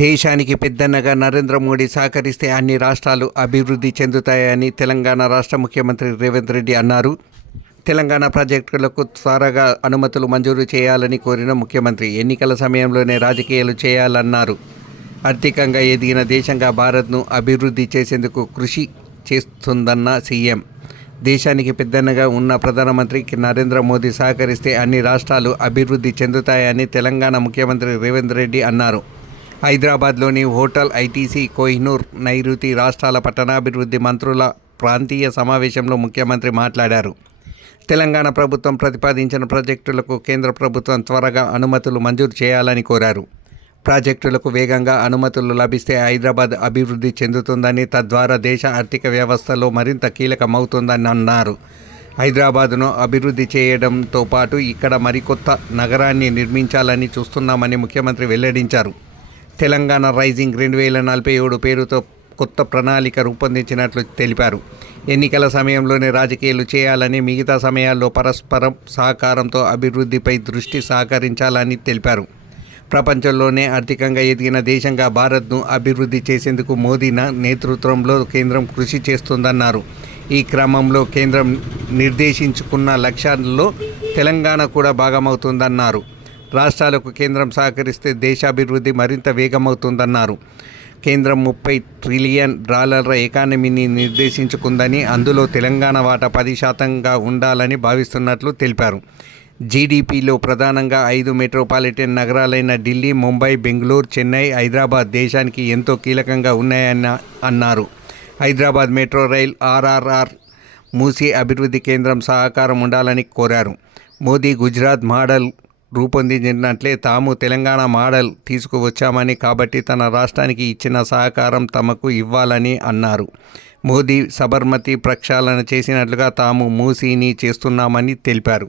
దేశానికి పెద్దన్నగా నరేంద్ర మోడీ సహకరిస్తే అన్ని రాష్ట్రాలు అభివృద్ధి చెందుతాయని తెలంగాణ రాష్ట్ర ముఖ్యమంత్రి రేవంత్ రెడ్డి అన్నారు. తెలంగాణ ప్రాజెక్టులకు త్వరగా అనుమతులు మంజూరు చేయాలని కోరిన ముఖ్యమంత్రి ఎన్నికల సమయంలోనే రాజకీయాలు చేయాలన్నారు. ఆర్థికంగా ఎదిగిన దేశంగా భారత్ను అభివృద్ధి చేసేందుకు కృషి చేస్తుందన్న సీఎం. దేశానికి పెద్దన్నగా ఉన్న ప్రధానమంత్రి నరేంద్ర మోదీ సహకరిస్తే అన్ని రాష్ట్రాలు అభివృద్ధి చెందుతాయని తెలంగాణ ముఖ్యమంత్రి రేవంత్ రెడ్డి అన్నారు. హైదరాబాద్లోని హోటల్ ఐటీసీ కోహినూర్ నైరుతి రాష్ట్రాల పట్టణాభివృద్ధి మంత్రుల ప్రాంతీయ సమావేశంలో ముఖ్యమంత్రి మాట్లాడారు. తెలంగాణ ప్రభుత్వం ప్రతిపాదించిన ప్రాజెక్టులకు కేంద్ర ప్రభుత్వం త్వరగా అనుమతులు మంజూరు చేయాలని కోరారు. ప్రాజెక్టులకు వేగంగా అనుమతులు లభిస్తే హైదరాబాద్ అభివృద్ధి చెందుతుందని, తద్వారా దేశ ఆర్థిక వ్యవస్థలో మరింత కీలకమవుతుందని అన్నారు. హైదరాబాద్ను అభివృద్ధి చేయడంతో పాటు ఇక్కడ మరికొత్త నగరాన్ని నిర్మించాలని చూస్తున్నామని ముఖ్యమంత్రి వెల్లడించారు. తెలంగాణ రైజింగ్ 2047 పేరుతో కొత్త ప్రణాళిక రూపొందించినట్లు తెలిపారు. ఎన్నికల సమయంలోనే రాజకీయాలు చేయాలని, మిగతా సమయాల్లో పరస్పరం సహకారంతో అభివృద్ధిపై దృష్టి సారించాలని తెలిపారు. ప్రపంచంలోనే ఆర్థికంగా ఎదిగిన దేశంగా భారత్ను అభివృద్ధి చేసేందుకు మోదీ నేతృత్వంలో కేంద్రం కృషి చేస్తుందన్నారు. ఈ క్రమంలో కేంద్రం నిర్దేశించుకున్న లక్ష్యాల్లో తెలంగాణ కూడా భాగమవుతుందన్నారు. రాష్ట్రాలకు కేంద్రం సహకరిస్తే దేశాభివృద్ధి మరింత వేగమవుతుందన్నారు. కేంద్రం $30 ట్రిలియన్ ఎకానమీని నిర్దేశించుకుందని, అందులో తెలంగాణ వాటా 10% ఉండాలని భావిస్తున్నట్లు తెలిపారు. జీడీపీలో ప్రధానంగా 5 మెట్రోపాలిటన్ నగరాలైన ఢిల్లీ, ముంబై, బెంగళూరు, చెన్నై, హైదరాబాద్ దేశానికి ఎంతో కీలకంగా ఉన్నాయని అన్నారు. హైదరాబాద్ మెట్రో రైల్, ఆర్ఆర్ఆర్, మూసీ అభివృద్ధి కేంద్రం సహకారం ఉండాలని కోరారు. మోదీ గుజరాత్ మోడల్ రూపొందించినట్లే తాము తెలంగాణ మోడల్ తీసుకువచ్చామని, కాబట్టి తన రాష్ట్రానికి ఇచ్చిన సహకారం తమకు ఇవ్వాలని అన్నారు. మోదీ సబర్మతి ప్రక్షాళన చేసినట్లుగా తాము మూసీని చేస్తున్నామని తెలిపారు.